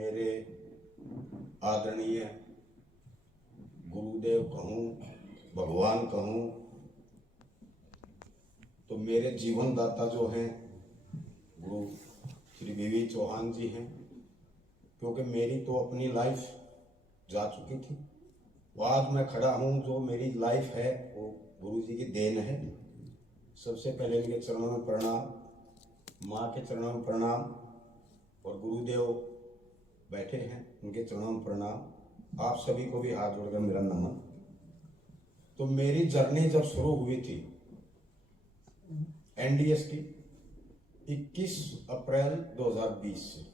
मेरे आदरणीय गुरुदेव कहूँ, भगवान कहूँ, तो मेरे जीवन दाता जो हैं गुरु श्री वी चौहान जी हैं, क्योंकि मेरी तो अपनी लाइफ जा चुकी थी। वो आज मैं खड़ा हूँ, जो मेरी लाइफ है वो गुरु जी की देन है। सबसे पहले इनके चरणों में प्रणाम, माँ के चरणों में प्रणाम, और गुरुदेव बैठे हैं उनके चरणों में प्रणाम। आप सभी को भी हाथ जोड़कर मेरा नमन। तो मेरी जर्नी जब शुरू हुई थी एनडीएस की 21 अप्रैल 2020 से,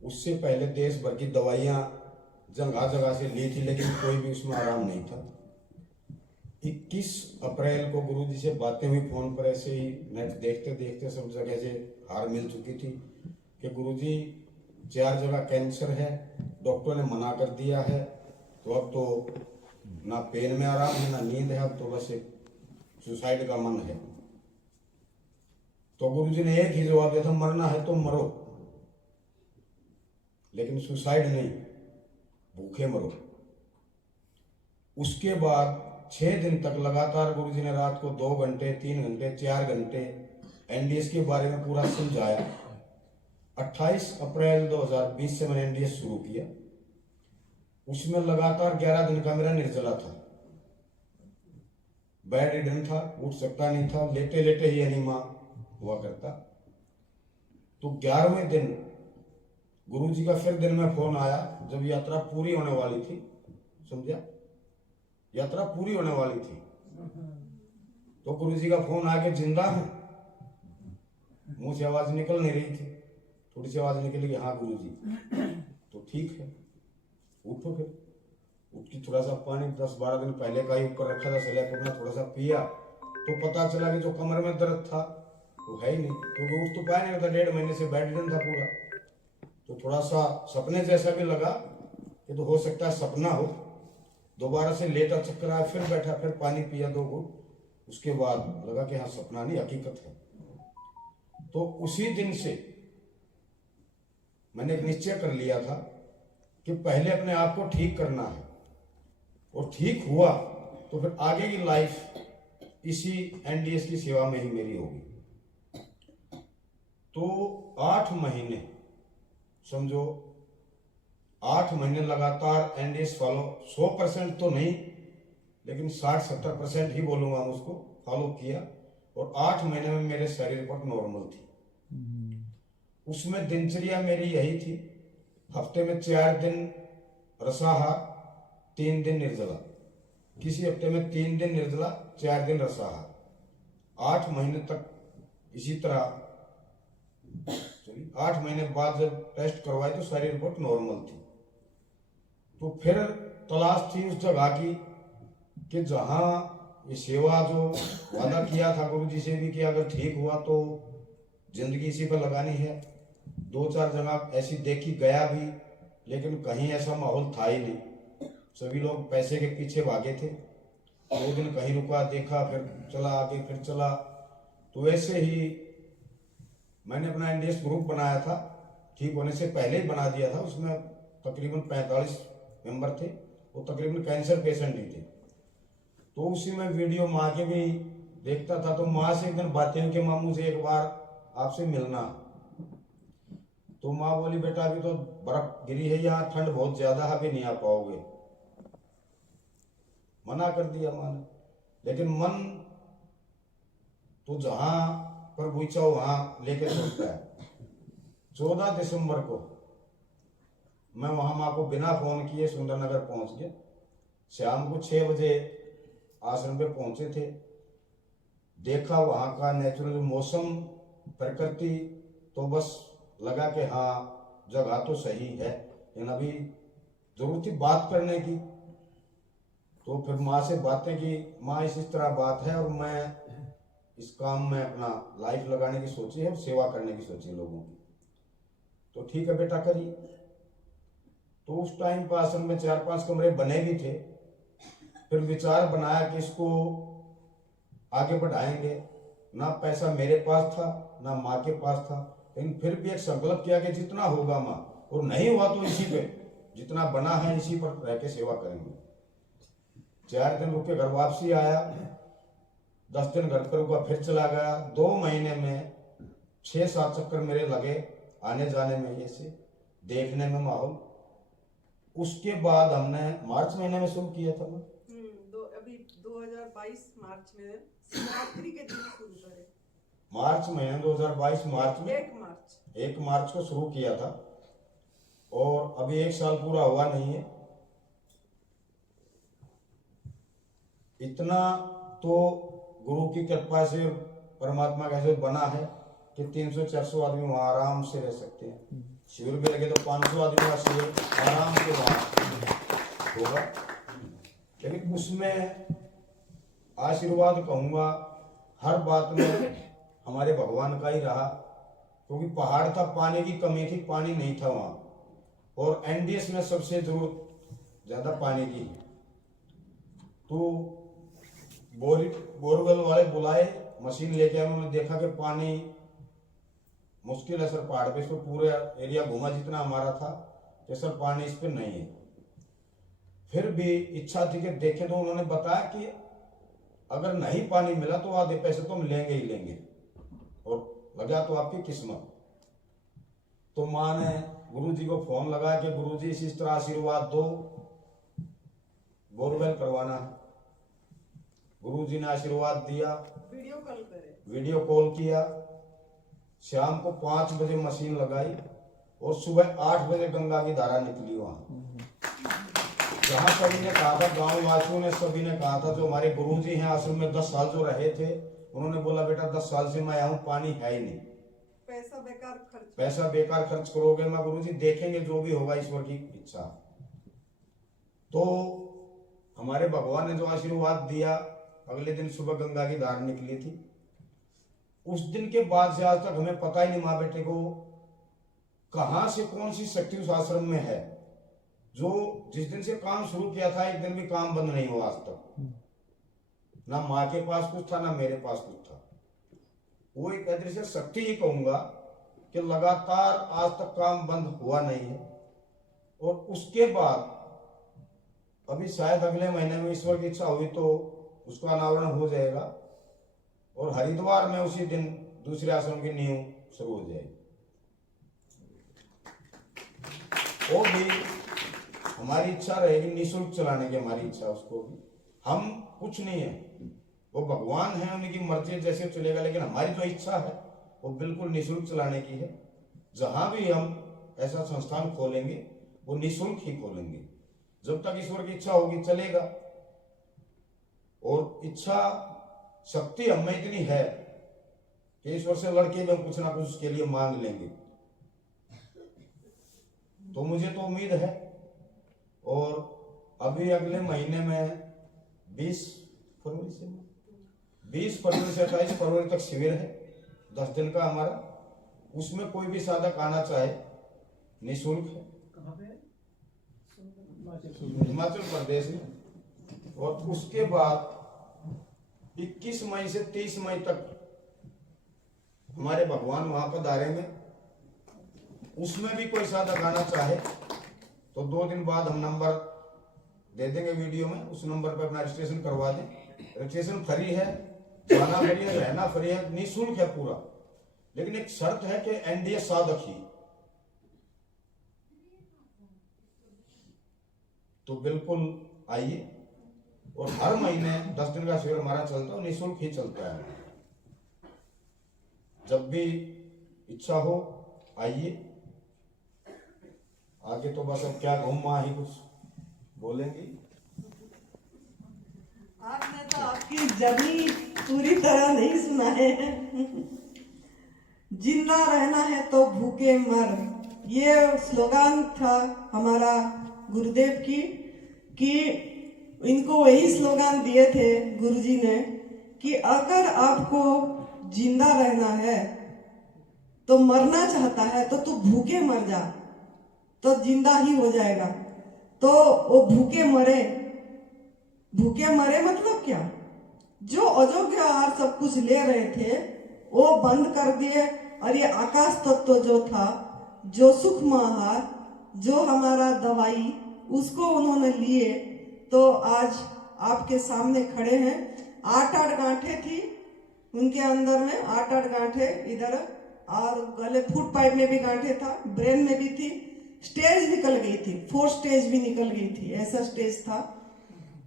उससे पहले देश भर की दवाइयाँ जगह जगह से ली थी, लेकिन कोई भी उसमें आराम नहीं था। 21 अप्रैल को गुरुजी से बातें हुई फोन पर, ऐसे ही नेट देखते देखते सब जगह से हार मिल चुकी थी कि गुरुजी 4 जगह कैंसर है, डॉक्टर ने मना कर दिया है, तो अब तो ना पेन में आराम है ना नींद है, अब तो बस एक सुसाइड का मन है। तो गुरुजी ने एक ही जवाब दिया था, मरना है तो मरो, लेकिन सुसाइड नहीं, भूखे मरो। उसके बाद 6 दिन तक लगातार गुरुजी ने रात को 2 घंटे 3 घंटे 4 घंटे एनडीएस के बारे में पूरा समझाया। 28 अप्रैल 2020 से मैंने एनडीएस शुरू किया। उसमें लगातार 11 दिन का मेरा निर्जला था, बेड रिडन था, उठ सकता नहीं था, लेटे लेटे ही एनीमा हुआ करता। तो 11वें दिन गुरुजी का फिर दिन में फोन आया, जब यात्रा पूरी होने वाली थी, समझा, यात्रा पूरी होने वाली थी, तो गुरुजी का फोन आके जिंदा है। मुंह से आवाज निकल नहीं रही थी, थोड़ी सी आवाज निकली, हाँ गुरुजी। तो ठीक है, उठो। फिर उठ के थोड़ा सा पानी 10-12 दिन पहले का ही ऊपर रखा था स्लैब अपना, थोड़ा सा पिया, तो पता चला कि जो कमर में दर्द था वो है ही नहीं, क्योंकि उठ तो पाया नहीं था, 1.5 महीने से बेड रिडन था पूरा। तो थोड़ा सा सपने जैसा भी लगा कि तो हो सकता है सपना हो। दोबारा से लेटा, चक्कर आया, फिर बैठा, फिर पानी पिया 2 घूंट, उसके बाद लगा कि हाँ सपना नहीं हकीकत है। तो उसी दिन से मैंने एक निश्चय कर लिया था कि पहले अपने आप को ठीक करना है, और ठीक हुआ तो फिर आगे की लाइफ इसी एनडीएस की सेवा में ही मेरी होगी। तो 8 महीने समझो, 8 महीने लगातार एनडीएस फॉलो, 100% तो नहीं, लेकिन 60-70% ही बोलूंगा मैं उसको, फॉलो किया। और 8 महीने में मेरे शरीर रिपोर्ट नॉर्मल थी। उसमें दिनचर्या मेरी यही थी, हफ्ते में 4 दिन रसाहार, 3 दिन निर्जला, किसी हफ्ते में 3 दिन निर्जला 4 दिन रसाहार। 8 महीने तक इसी तरह। 8 महीने बाद जब टेस्ट करवाए तो सारी रिपोर्ट नॉर्मल थी। तो फिर तलाश थी उस जगह की कि जहां ये सेवा जो वादा किया था गुरु जी से भी कि अगर ठीक हुआ तो जिंदगी इसी पर लगानी है। 2-4 जगह ऐसी देखी, गया भी, लेकिन कहीं ऐसा माहौल था ही नहीं, सभी लोग पैसे के पीछे भागे थे। 2 दिन कहीं रुका, देखा, फिर चला आगे, फिर चला। तो ऐसे ही मैंने अपना एनडीएस ग्रुप बनाया था, ठीक होने से पहले ही बना दिया था। उसमें तकरीबन 45 मेंबर थे, वो तकरीबन कैंसर पेशेंट ही थे। तो उसी में वीडियो माँ के भी देखता था। तो माँ से एक दिन बातें हुई कि माँ मुझे एक बार आपसे मिलना। तो माँ बोली, बेटा अभी तो बर्फ गिरी है यहाँ, ठंड बहुत ज्यादा है, अभी नहीं आ पाओगे। मना कर दिया माँ ने, लेकिन मन तो जहां पर पूछा वहां लेके चलता है। 14 दिसंबर को मैं वहां माँ को बिना फोन किए सुंदरनगर पहुंच गया। शाम को 6 बजे आश्रम पे पहुंचे थे। देखा वहां का नेचुरल मौसम, प्रकृति, तो बस लगा कि हाँ जगह तो सही है, लेकिन अभी जरूरत थी बात करने की। तो फिर माँ से बातें की, माँ इस तरह बात है और मैं इस काम में अपना लाइफ लगाने की सोची है, सेवा करने की सोची लोगों की। तो ठीक है बेटा, करिए। तो उस टाइम पर आश्रम में 4-5 कमरे बने भी थे। फिर विचार बनाया कि इसको आगे बढ़ाएंगे। ना पैसा मेरे पास था, ना माँ के पास था, लेकिन फिर भी एक संकल्प किया कि जितना होगा माँ और नहीं हुआ तो इसी पे जितना बना है इसी पर रह के सेवा करेंगे। 4 दिन रुक के घर वापसी आया, 10 दिन घर पर रुका, फिर चला गया। 2 महीने में 6-7 चक्कर मेरे लगे आने जाने में, ये से देखने में माहौल। उसके बाद हमने मार्च महीने में शुरू किया था ना, अभी 2022 मार्च में शिवरात्रि के दिन शुरू करे। मार्च महीने 2022 मार्च में 1 मार्च को शुरू किया था और अभी 1 साल पूरा हुआ नहीं है। इतना तो गुरु की कृपा से परमात्मा कैसे बना है कि 300-400 आदमी वहां आराम से रह सकते हैं। शिविर भी लगे तो 500 आदमी का शिविर आराम से वहां होगा। लेकिन उसमें आशीर्वाद कहूंगा हर बात में हमारे भगवान का ही रहा, क्योंकि पहाड़ था, पानी की कमी थी, पानी नहीं था वहां, और एनडीएस में सबसे जरूरत ज्यादा पानी की। तो बोरवेल वाले बुलाए, मशीन लेके आए, उन्होंने देखा कि पानी मुश्किल है सर पहाड़ पे, इसको पूरा एरिया घूमा जितना हमारा था कि सर पानी इस पे नहीं है। फिर भी इच्छा थी कि देखें, तो उन्होंने बताया कि अगर नहीं पानी मिला तो आधे पैसे तो हम लेंगे ही लेंगे, और लगा तो आपकी किस्मत। तो माँ ने गुरुजी को फोन लगाया कि गुरुजी इस तरह आशीर्वाद दो, बोरवेल करवाना है। गुरुजी ने आशीर्वाद दिया, वीडियो कॉल किया, शाम को 5 बजे मशीन लगाई और सुबह 8 बजे गंगा की धारा निकली वहां। जहां सभी ने कहा था, गांव वासियों ने सभी ने कहा था, जो हमारे गुरुजी हैं आश्रम में 10 साल जो रहे थे, उन्होंने बोला बेटा 10 साल से मैं आया हूं, पानी है ही नहीं, पैसा बेकार खर्च करोगे, मैं गुरुजी देखेंगे जो भी होगा ईश्वर की इच्छा। तो हमारे भगवान ने जो आशीर्वाद दिया, अगले दिन सुबह गंगा की धार निकली थी। उस दिन के बाद से आज तक हमें पता ही नहीं माँ बेटे को कहां से कौन सी शक्ति उस आश्रम में है, जो जिस दिन से काम शुरू किया था एक दिन भी काम बंद नहीं हुआ आज तक। ना माँ के पास कुछ था, ना मेरे पास कुछ था। वो एक अदृश्य शक्ति ही कहूंगा कि लगातार आज तक काम बंद हुआ नहीं है। और उसके बाद अभी शायद अगले महीने में ईश्वर की इच्छा हुई तो उसका अनावरण हो जाएगा, और हरिद्वार में उसी दिन दूसरे आश्रम की नींव शुरू हो जाएगी। वो भी हमारी इच्छा रहेगी निःशुल्क चलाने की, हमारी इच्छा उसको भी, हम कुछ नहीं है, वो भगवान है, उनकी मर्जी जैसे चलेगा, लेकिन हमारी जो इच्छा है वो बिल्कुल निःशुल्क चलाने की है। जहां भी हम ऐसा संस्थान खोलेंगे वो निःशुल्क ही खोलेंगे, जब तक ईश्वर की इच्छा होगी चलेगा। और इच्छा शक्ति हमें इतनी है कि ईश्वर से लड़के में कुछ ना कुछ उसके लिए मांग लेंगे। तो मुझे तो उम्मीद है, और अभी अगले महीने में 20 फरवरी से 28 फरवरी तक शिविर है, 10 दिन का हमारा। उसमें कोई भी साधक आना चाहे निःशुल्क है। हिमाचल प्रदेश में। और उसके बाद 21 मई से 30 मई तक हमारे भगवान वहां पर धारेंगे। उसमें भी कोई साधक आना चाहे तो 2 दिन बाद हम नंबर दे देंगे वीडियो में, उस नंबर पर अपना रजिस्ट्रेशन करवा दें। रजिस्ट्रेशन फ्री है, जाना फ्री है, रहना फ्री है, निःशुल्क है पूरा। लेकिन एक शर्त है कि एनडीए साधक ही, तो बिल्कुल आइए। और हर महीने 10 दिन का शिविर हमारा चलता है, निःशुल्क ही चलता है। जब भी इच्छा हो आइए। आगे तो बस अब क्या घूमा ही कुछ बोलेंगे। आपने तो आपकी जर्नी पूरी तरह नहीं सुना है। जिंदा रहना है तो भूखे मर, ये स्लोगन था हमारा गुरुदेव की, कि इनको वही स्लोगन दिए थे गुरुजी ने कि अगर आपको जिंदा रहना है तो मरना चाहता है तो तू भूखे मर जा, तो जिंदा ही हो जाएगा। तो वो भूखे मरे, भूखे मरे मतलब क्या, जो अयोग्य आहार सब कुछ ले रहे थे वो बंद कर दिए, और ये आकाश तत्व जो था, जो सूक्ष्म आहार जो हमारा दवाई उसको उन्होंने लिए तो आज आपके सामने खड़े हैं। 8-8 गांठें थी उनके अंदर में, 8-8 गांठें इधर, और गले फुट पाइप में भी गांठें था, ब्रेन में भी थी, स्टेज निकल गई थी, 4 स्टेज भी निकल गई थी, ऐसा स्टेज था।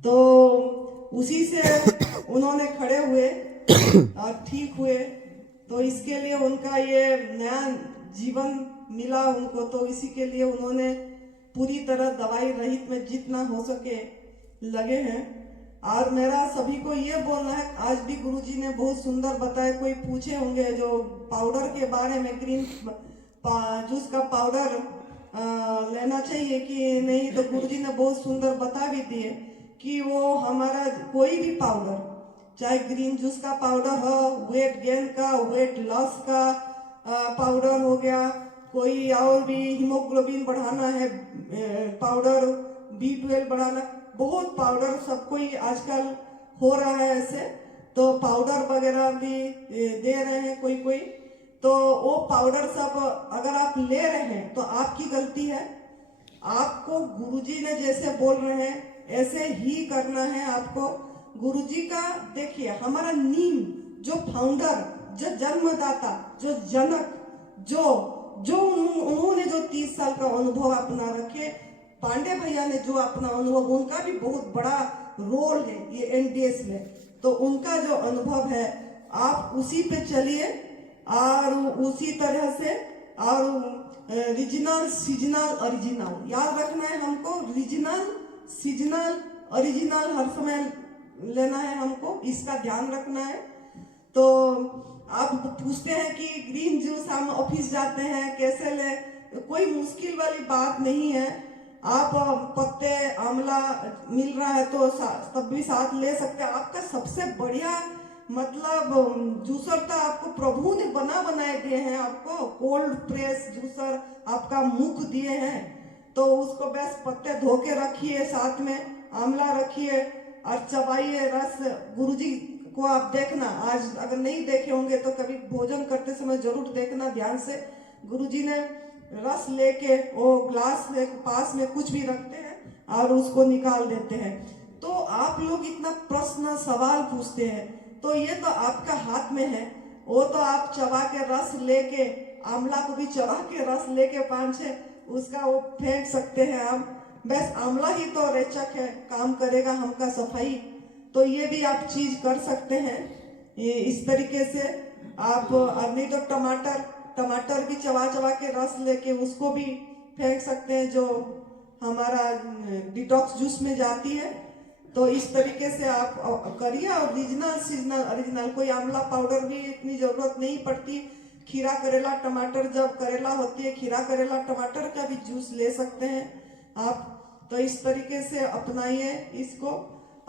तो उसी से उन्होंने खड़े हुए और ठीक हुए। तो इसके लिए उनका ये नया जीवन मिला उनको, तो इसी के लिए उन्होंने पूरी तरह दवाई रहित में जितना हो सके लगे हैं। और मेरा सभी को ये बोलना है, आज भी गुरुजी ने बहुत सुंदर बताया, कोई पूछे होंगे जो पाउडर के बारे में, ग्रीन जूस का पाउडर लेना चाहिए कि नहीं, तो गुरुजी ने बहुत सुंदर बता भी दिए कि वो हमारा कोई भी पाउडर, चाहे ग्रीन जूस का पाउडर हो, वेट गेन का, वेट लॉस का पाउडर हो गया, कोई और भी हीमोग्लोबिन बढ़ाना है पाउडर, B12 बढ़ाना, बहुत पाउडर सबको ही आजकल हो रहा है ऐसे। तो पाउडर वगैरह भी दे रहे हैं कोई कोई। तो वो पाउडर सब अगर आप ले रहे हैं तो आपकी गलती है। आपको गुरुजी ने जैसे बोल रहे हैं ऐसे ही करना है आपको। गुरुजी का देखिए, हमारा नीम, जो फाउंडर, जो जन्मदाता, जो जनक, जो उन्होंने जो 30 साल का अनुभव अपना रखे, पांडे भैया ने जो अपना अनुभव, उनका भी बहुत बड़ा रोल है ये एनडीएस में। तो उनका जो अनुभव है आप उसी पे चलिए और उसी तरह से, और रीजनल, सीजनल, ओरिजिनल याद रखना है हमको। रीजनल, सीजनल, ओरिजिनल हर समय लेना है हमको, इसका ध्यान रखना है। तो आप पूछते हैं कि ग्रीन जूस हम ऑफिस जाते हैं कैसे ले, कोई मुश्किल वाली बात नहीं है। आप पत्ते, आंवला मिल रहा है तो तब भी साथ ले सकते हैं। आपका सबसे बढ़िया मतलब जूसर तो आपको प्रभु ने बनाए दिए हैं, आपको कोल्ड प्रेस जूसर आपका मुख दिए हैं। तो उसको बस पत्ते धो के रखिए, साथ में आंवला रखिए और चबाइए रस। गुरुजी को आप देखना, आज अगर नहीं देखे होंगे तो कभी भोजन करते समय जरूर देखना ध्यान से। गुरुजी ने रस लेके वो ग्लास के पास में कुछ भी रखते हैं और उसको निकाल देते हैं। तो आप लोग इतना प्रश्न सवाल पूछते हैं, तो ये तो आपका हाथ में है। वो तो आप चबा के रस लेके, आंवला को भी चबा के रस लेके 5-6 उसका वो फेंक सकते हैं आप। बस आंवला ही तो रेचक है, काम करेगा हमका सफाई। तो ये भी आप चीज कर सकते हैं इस तरीके से आप। और नहीं तो टमाटर भी चबा के रस लेके उसको भी फेंक सकते हैं, जो हमारा डिटॉक्स जूस में जाती है। तो इस तरीके से आप करिए। और रीजनल, सीजनल, ओरिजिनल, कोई आंवला पाउडर भी इतनी जरूरत नहीं पड़ती। खीरा, करेला, टमाटर, जब करेला होती है, खीरा, करेला, टमाटर का भी जूस ले सकते हैं आप। तो इस तरीके से अपनाइए इसको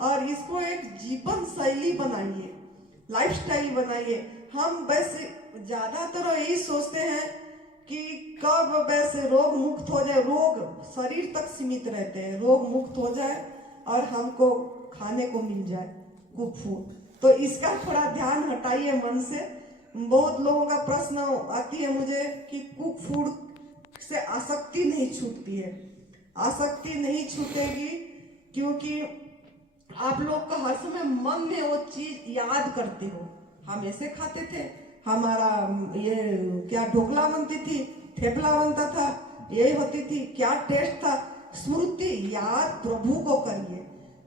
और इसको एक जीवन शैली बनाइए, लाइफस्टाइल बनाइए। हम बस ज्यादातर यही सोचते हैं कि कब बस रोग मुक्त हो जाए, रोग शरीर तक सीमित रहते हैं, रोग मुक्त हो जाए और हमको खाने को मिल जाए कुक फूड। तो इसका थोड़ा ध्यान हटाइए मन से। बहुत लोगों का प्रश्न आती है मुझे कि कुक फूड से आसक्ति नहीं छूटती है। आसक्ति नहीं छूटेगी क्योंकि आप लोग का हर समय मन में वो चीज याद करते हो। हम ऐसे खाते थे, हमारा ये क्या ढोकला बनती थी, थेपला बनता था, ये होती थी, क्या टेस्ट था। स्मृति याद प्रभु को करिए,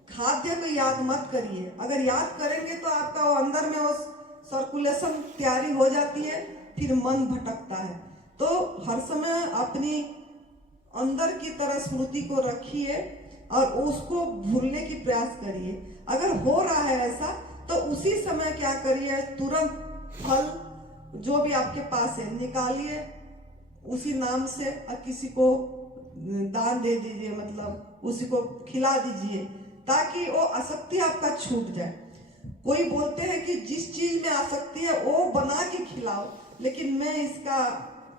खाद्य को याद मत करिए। अगर याद करेंगे तो आपका वो अंदर में वो सर्कुलेशन तैयारी हो जाती है, फिर मन भटकता है। तो हर समय अपनी अंदर की तरह स्मृति को रखिए और उसको भूलने की प्रयास करिए। अगर हो रहा है ऐसा तो उसी समय क्या करिए, तुरंत फल जो भी आपके पास है निकालिए उसी नाम से और किसी को दान दे दीजिए, मतलब उसी को खिला दीजिए ताकि वो आसक्ति आपका छूट जाए। कोई बोलते हैं कि जिस चीज में आसक्ति है वो बना के खिलाओ, लेकिन मैं इसका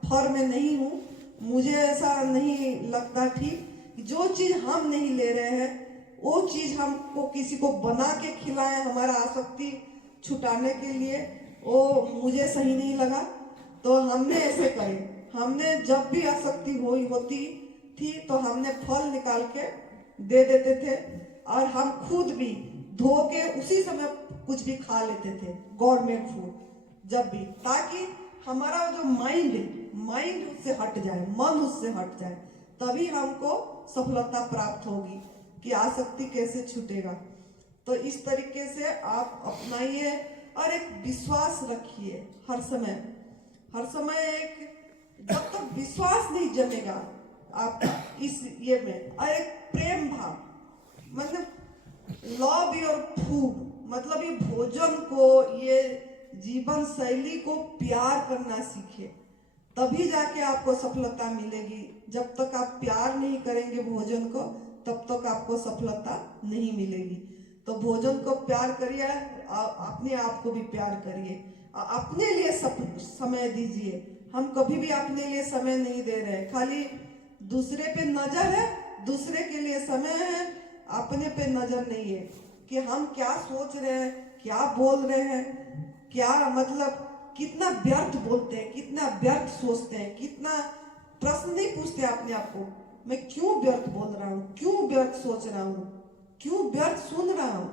फर में नहीं हूँ, मुझे ऐसा नहीं लगता ठीक। जो चीज हम नहीं ले रहे हैं वो चीज हमको किसी को बना के खिलाएं हमारा आसक्ति छुटाने के लिए, वो मुझे सही नहीं लगा। तो हमने ऐसे करे, हमने जब भी आसक्ति होती थी तो हमने फल निकाल के दे देते थे, और हम खुद भी धो के उसी समय कुछ भी खा लेते थे गवर्नमेंट फूड जब भी, ताकि हमारा जो माइंड उससे हट जाए, मन उससे हट जाए, तभी हमको सफलता प्राप्त होगी कि आसक्ति कैसे छूटेगा। तो इस तरीके से आप अपनाइए और एक विश्वास रखिए हर समय एक, जब तक विश्वास नहीं जमेगा आपका इस ये में, और एक प्रेम भाव, मतलब लव योर फूड, मतलब ये भोजन को, ये जीवन शैली को प्यार करना सीखे, तभी जाके आपको सफलता मिलेगी। जब तक आप प्यार नहीं करेंगे भोजन को, तब तक आपको सफलता नहीं मिलेगी। तो भोजन को प्यार करिए, अपने आप को भी प्यार करिए, अपने लिए समय दीजिए। हम कभी भी अपने लिए समय नहीं दे रहे, खाली दूसरे पे नजर है, दूसरे के लिए समय है, अपने पे नजर नहीं है कि हम क्या सोच रहे हैं, क्या बोल रहे हैं, क्या मतलब कितना व्यर्थ बोलते हैं, कितना व्यर्थ सोचते हैं, कितना प्रश्न नहीं पूछते अपने आप को, मैं क्यों व्यर्थ बोल रहा हूँ, क्यों व्यर्थ सोच रहा हूँ, क्यों व्यर्थ सुन रहा हूँ।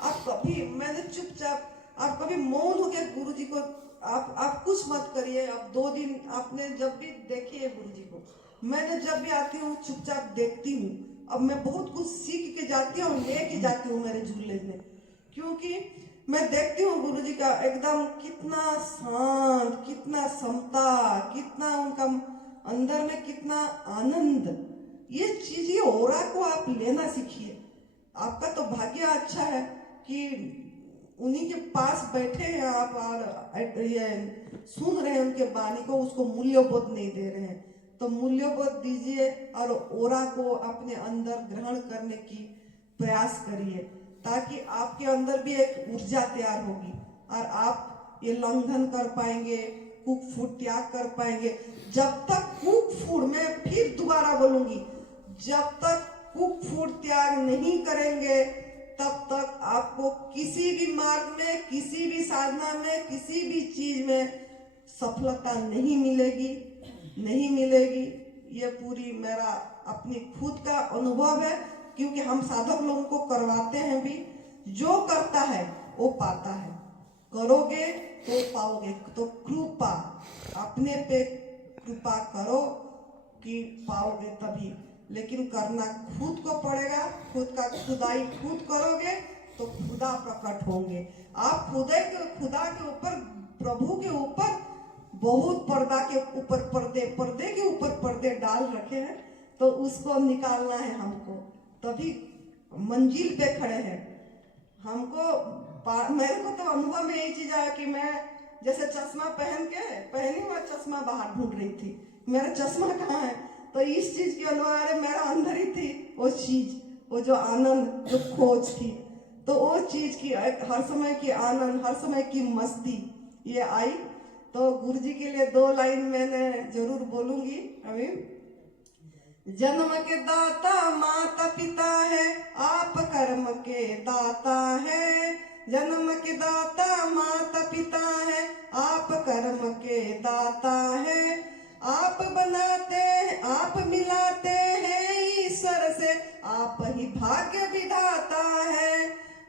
आप कभी, मैंने चुपचाप, आप कभी मौन हो गए गुरु जी को, आप कुछ मत करिए। आप 2 दिन आपने जब भी देखिए गुरु जी को, मैंने जब भी आती हूँ चुपचाप देखती हूँ। अब मैं बहुत कुछ सीख के जाती हूँ, लेके जाती हूँ मेरे झूले में, क्योंकि मैं देखती हूँ गुरु जी का एकदम कितना शांत, कितना समता, कितना उनका अंदर में कितना आनंद। ये चीज, ये ओरा को आप लेना सीखिए। आपका तो भाग्य अच्छा है कि उन्हीं के पास बैठे हैं आप, और ये सुन रहे हैं उनके वाणी को, उसको मूल्यबोध नहीं दे रहे हैं। तो मूल्यबोध दीजिए और ओरा को अपने अंदर ग्रहण करने की प्रयास करिए, ताकि आपके अंदर भी एक ऊर्जा तैयार होगी और आप ये लंघन कर पाएंगे, कुक फूड त्याग कर पाएंगे। जब तक कुक फूड, मैं फिर दोबारा बोलूंगी, जब तक कुक फूड त्याग नहीं करेंगे, तब तक आपको किसी भी मार्ग में, किसी भी साधना में, किसी भी चीज में सफलता नहीं मिलेगी। ये पूरी मेरा अपनी खुद का अनुभव है, क्योंकि हम साधक लोगों को करवाते हैं भी। जो करता है वो पाता है, करोगे तो पाओगे। तो कृपा, अपने पे कृपा करो कि पाओगे तभी, लेकिन करना खुद को पड़ेगा। खुद का खुदाई खुद करोगे तो खुदा प्रकट होंगे। आप खुदा के ऊपर, प्रभु के ऊपर बहुत पर्दे के ऊपर पर्दे डाल रखे हैं, तो उसको निकालना है हमको, तभी मंजिल पे खड़े हैं हमको। मेरे को तो अनुभव में यही चीज आया कि मैं जैसे चश्मा पहनी हुआ चश्मा बाहर ढूंढ रही थी, मेरा चश्मा कहाँ है। तो इस चीज की अनुभव, अरे मेरा अंदर ही थी वो चीज, वो जो आनंद, जो खोज थी। तो वो चीज की हर समय की आनंद, हर समय की मस्ती ये आई। तो गुरु जी के लिए 2 लाइन मैंने जरूर बोलूंगी अभी। जन्म के दाता माता पिता है, आप कर्म के दाता है। जन्म के दाता माता पिता है, आप कर्म के दाता है। आप बनाते हैं, आप मिलाते हैं ईश्वर से, आप ही भाग्य विधाता है।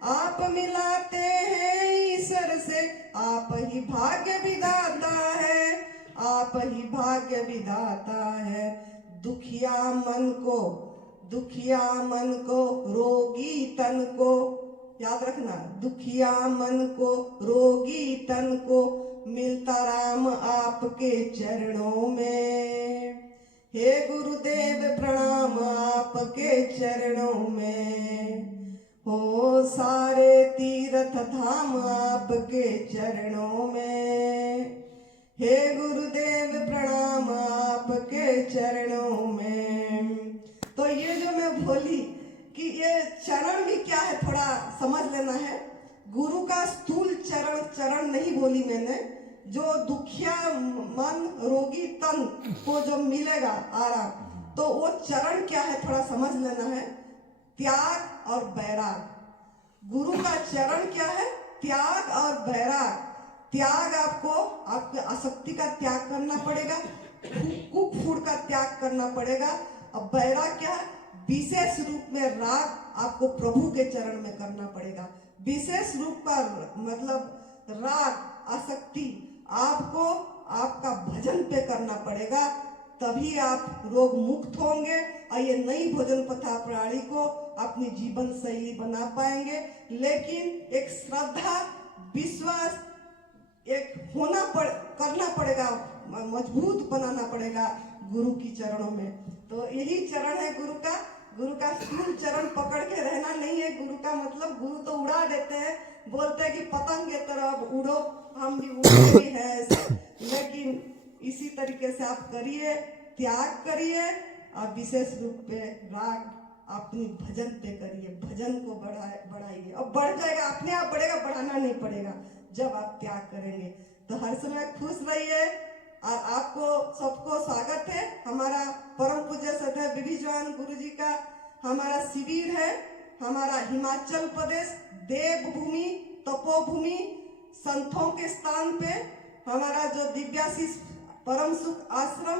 आप मिलाते हैं ईश्वर से, आप ही भाग्य विधाता है। आप ही भाग्य विधाता है। दुखिया मन को रोगी तन को, याद रखना, दुखिया मन को रोगी तन को मिलता राम आपके चरणों में। हे गुरुदेव प्रणाम आपके चरणों में, हो सारे तीर्थ धाम आपके चरणों में। हे गुरुदेव प्रणाम आपके चरणों में। तो ये जो मैं बोली कि ये चरण भी क्या है, थोड़ा समझ लेना है। गुरु का स्थूल चरण नहीं बोली मैंने। जो दुखिया मन रोगी तन को जो मिलेगा आराम, तो वो चरण क्या है थोड़ा समझ लेना है। त्याग और बैराग। गुरु का चरण क्या है? त्याग और बैराग। त्याग, आपको आपके आसक्ति का त्याग करना पड़ेगा, कुक फूड का त्याग करना पड़ेगा, अब बैराग क्या है? विशेष रूप में राग आपको प्रभु के चरण में करना पड़ेगा। विशेष रूप का मतलब राग आसक्ति आपको आपका भजन पे करना पड़ेगा, तभी आप रोग मुक्त होंगे और ये नई भोजन पथा प्रणाली को अपनी जीवन शैली बना पाएंगे। लेकिन एक श्रद्धा विश्वास एक करना पड़ेगा, मजबूत बनाना पड़ेगा गुरु की चरणों में। तो यही चरण है गुरु का। गुरु का स्थूल चरण पकड़ के रहना नहीं है। गुरु का मतलब गुरु तो उड़ा देते हैं, बोलते हैं कि पतंग की तरह उड़ो, हम भी उड़ते ही हैं ऐसे। लेकिन इसी तरीके से आप करिए, त्याग करिए और विशेष रूप पे राग अपनी भजन पे करिए, भजन को बढ़ाइए और बढ़ जाएगा, अपने आप बढ़ेगा, बढ़ाना नहीं पड़ेगा जब आप त्याग करेंगे। तो हर समय खुश रहिए और आपको सबको स्वागत है। हमारा परम पूज्य सदैव विधिज्ञान गुरु जी का हमारा शिविर है। हमारा हिमाचल प्रदेश देवभूमि तपोभूमि संतों के स्थान पे हमारा जो दिव्याशीष परम सुख आश्रम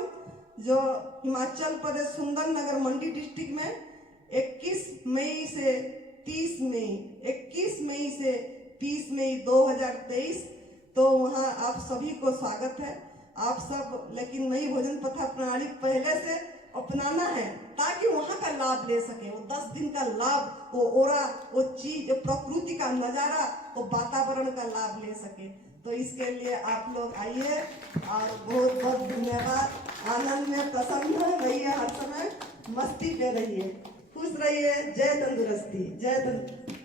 जो हिमाचल प्रदेश सुंदरनगर मंडी डिस्ट्रिक्ट में 21 मई से 30 मई 2023, तो वहाँ आप सभी को स्वागत है। आप सब लेकिन नई भोजन पथा प्रणाली पहले से अपनाना है ताकि वहाँ का लाभ ले सके। वो 10 दिन का लाभ, वो ओरा, वो चीज, प्रकृति का नजारा, वो वातावरण का लाभ ले सके। तो इसके लिए आप लोग आइए और बहुत बहुत धन्यवाद। आनंद में प्रसन्न रहिए, हर समय मस्ती पे रहिए, खुश रहिए। जय तंदुरुस्ती, जय तंदुरुस्ती।